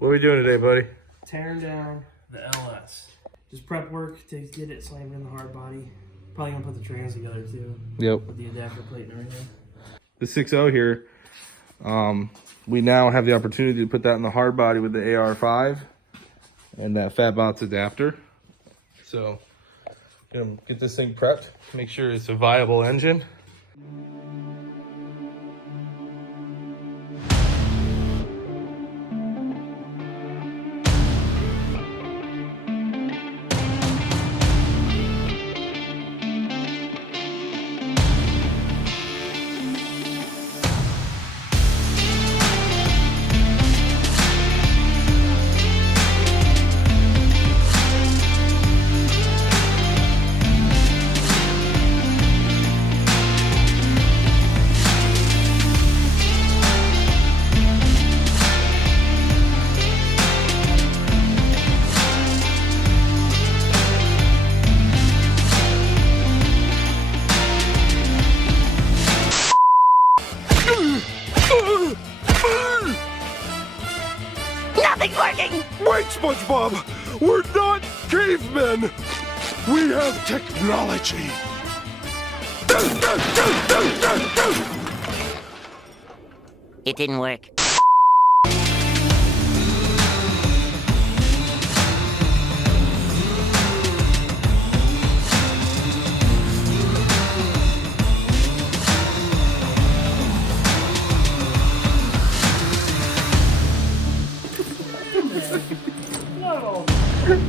What are we doing today, buddy? Tearing down the LS. Just prep work to get it slammed in the hard body. Probably gonna put the trans together too. Yep. With the adapter plate and everything. The 6.0 here, we now have the opportunity to put that in the hard body with the AR5 and that Fabbot adapter. So, get this thing prepped, make sure it's a viable engine. Nothing's working! Wait, SpongeBob! We're not cavemen! We have technology! It didn't work.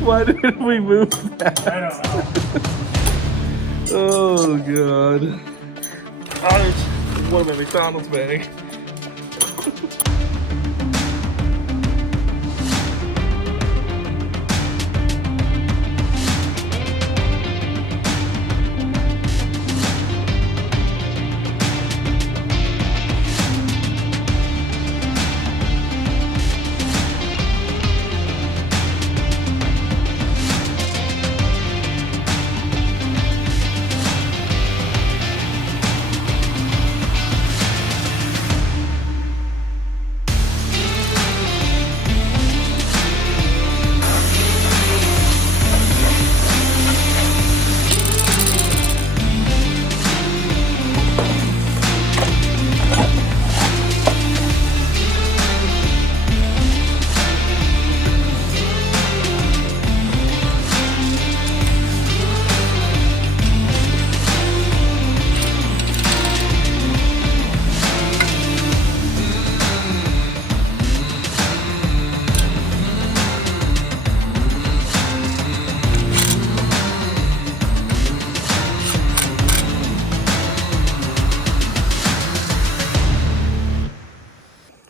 Why did we move that? I don't know. Oh, God. Oh, it's one of my McDonald's bag.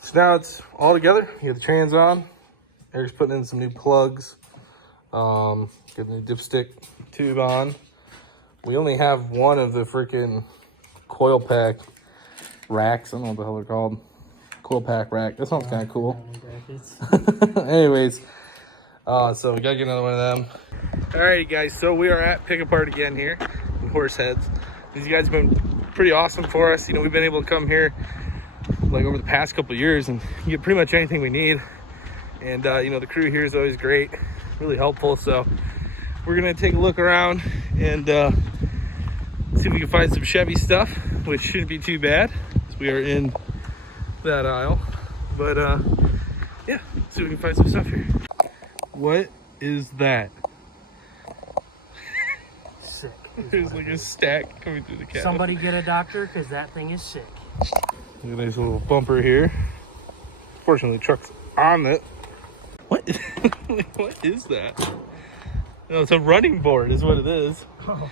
So now it's all together. You get the trans on. Eric's putting in some new plugs. Get the new dipstick tube on. We only have one of the freaking coil pack racks. I don't know what the hell they're called. Coil pack rack. That sounds kind of cool. Anyways, so we gotta get another one of them. Alrighty, guys. So we are at Pick-a-Part again here in Horseheads. These guys have been pretty awesome for us. You know, we've been able to come here like over the past couple of years and get pretty much anything we need. And you know, the crew here is always great, really helpful. So we're gonna take a look around and see if we can find some Chevy stuff, which shouldn't be too bad because we are in that aisle. But yeah, see if we can find some stuff here. What is that? Sick. There's like a stack coming through the cabinet. Somebody get a doctor, because that thing is sick. Look at this little bumper here. Fortunately, the truck's on it. What? What is that? No, it's a running board is what it is. Oh.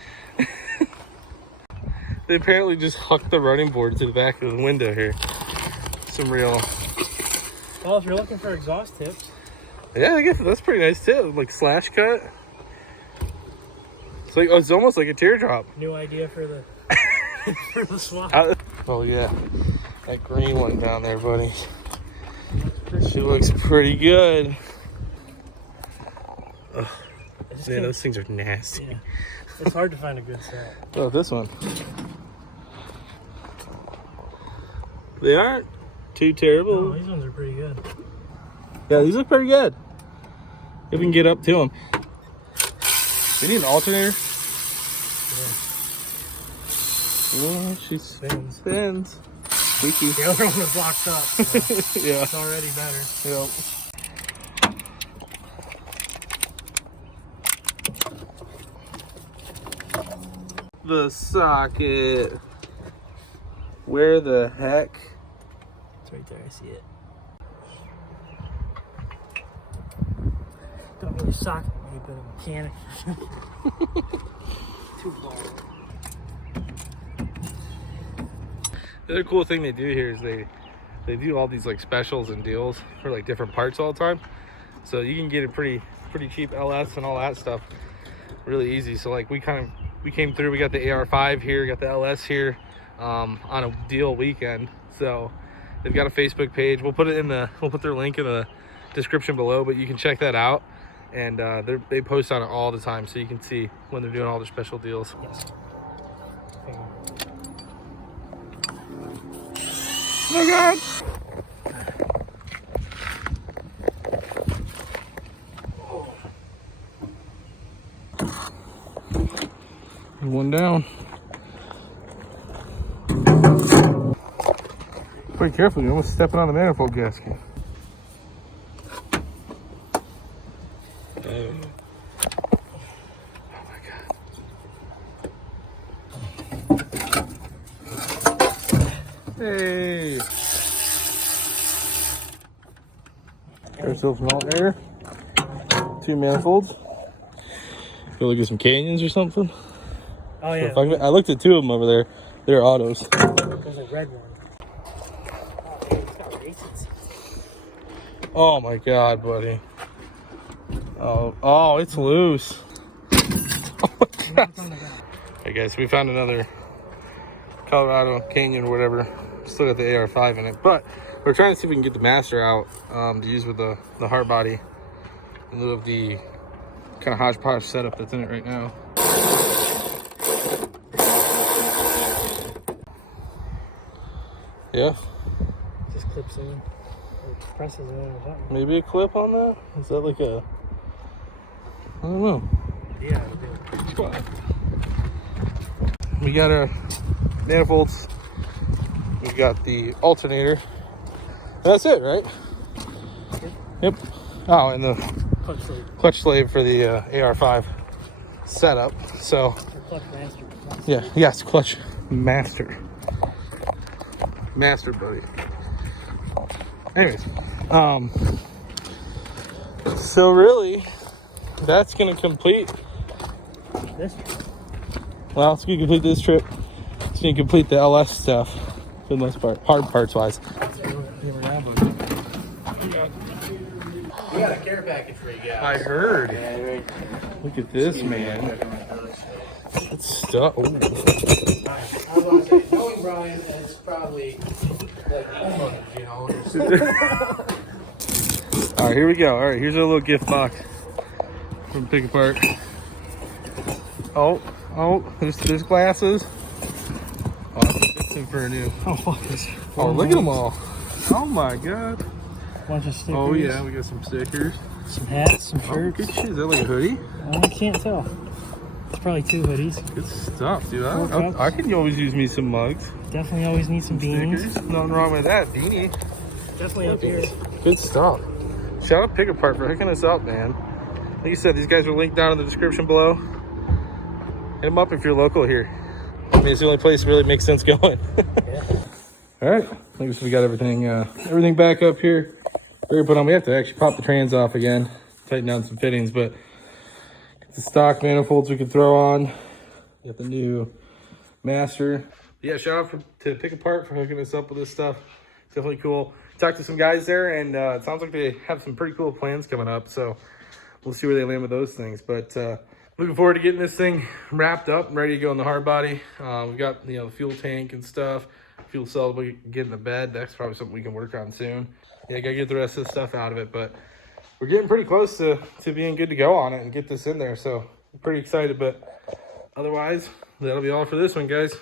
They apparently just hooked the running board to the back of the window here. Some real... Well, if you're looking for exhaust tips. Yeah, I guess that's pretty nice too. Like slash cut. It's like, oh, it's almost like a teardrop. New idea for the for the swap. Oh yeah, that green one down there, buddy. She looks pretty good. Ugh. Man, those things are nasty. Yeah. It's hard to find a good set. Oh, this one. They aren't too terrible. No, these ones are pretty good. Yeah, these look pretty good. If we can get up to them. We need an alternator. Oh, she spins. Squeaky. The other one was locked up. So Yeah. it's already better. Yep. The socket. Where the heck? It's right there. I see it. Don't really socket me, but a mechanic. Too long. The other cool thing they do here is they do all these like specials and deals for like different parts all the time. So you can get a pretty cheap LS and all that stuff really easy. So like we came through, we got the AR5 here, got the LS here on a deal weekend. So they've got a Facebook page. We'll put their link in the description below, but you can check that out. And they post on it all the time, so you can see when they're doing all their special deals. Yes. Oh God! One down. Pretty careful, you're almost stepping on the manifold gasket. Oh my God. Hey! Ourselves an alternator. 2 manifolds. Go look at some canyons or something. Oh yeah. I looked at 2 of them over there. They're autos. There's a red one. Oh, it's got racing seats. Oh my God, buddy. Oh, it's loose. Oh my God. Hey guys, we found another Colorado Canyon or whatever. Still got the AR5 in it, but we're trying to see if we can get the master out to use with the hard body in lieu of the kind of hodgepodge setup that's in it right now. Yeah. Just clips in. Or presses in or something. Maybe a clip on that? Is that like a... I don't know. Yeah, We got our manifolds. We've got the alternator. That's it, right? Yep. Oh, and the clutch slave for the AR5 setup. So, clutch master. yeah, yes, clutch master. Master, buddy. Anyways, so really, that's gonna complete this. Well, it's gonna complete this trip. It's gonna complete the LS stuff for the most part, hard parts wise. We got a care package for you guys. I heard. Yeah, right. Look at this, man. It's stuff. I was gonna say, knowing Brian, it's probably like 800, you know. All right, here we go. All right, here's our little gift box from Pick-a-Part. Oh, there's glasses. Oh, that's in for a new. Oh, look at them all. Oh my God. Bunch of stickers. Oh yeah, we got some stickers. Some hats, some Oh, shirts. good shit. Is that like a hoodie? I can't tell. It's probably 2 hoodies. Good stuff, dude. 4 cups. I can always use me some mugs. Definitely always need some beanies. Stickers. Nothing wrong with that. Beanie. Definitely up here. Good stuff. Shout out Pick-a-Part for hooking us up, man. Like you said, these guys are linked down in the description below. Hit them up if you're local here. I mean, it's the only place that really makes sense going. Yeah. All right, I think we got everything back up here. Ready to put on. We have to actually pop the trans off again, tighten down some fittings, but the stock manifolds we can throw on. Got the new master. Yeah, shout out to Pick-a-Part for hooking us up with this stuff. It's definitely cool. Talked to some guys there, and it sounds like they have some pretty cool plans coming up. So we'll see where they land with those things. But looking forward to getting this thing wrapped up and ready to go in the hard body. We've got the fuel tank and stuff. Fuel cell we can get in the bed. That's probably something we can work on soon. Yeah, gotta get the rest of the stuff out of it, but we're getting pretty close to being good to go on it and get this in there. So I'm pretty excited, but otherwise, that'll be all for this one, guys.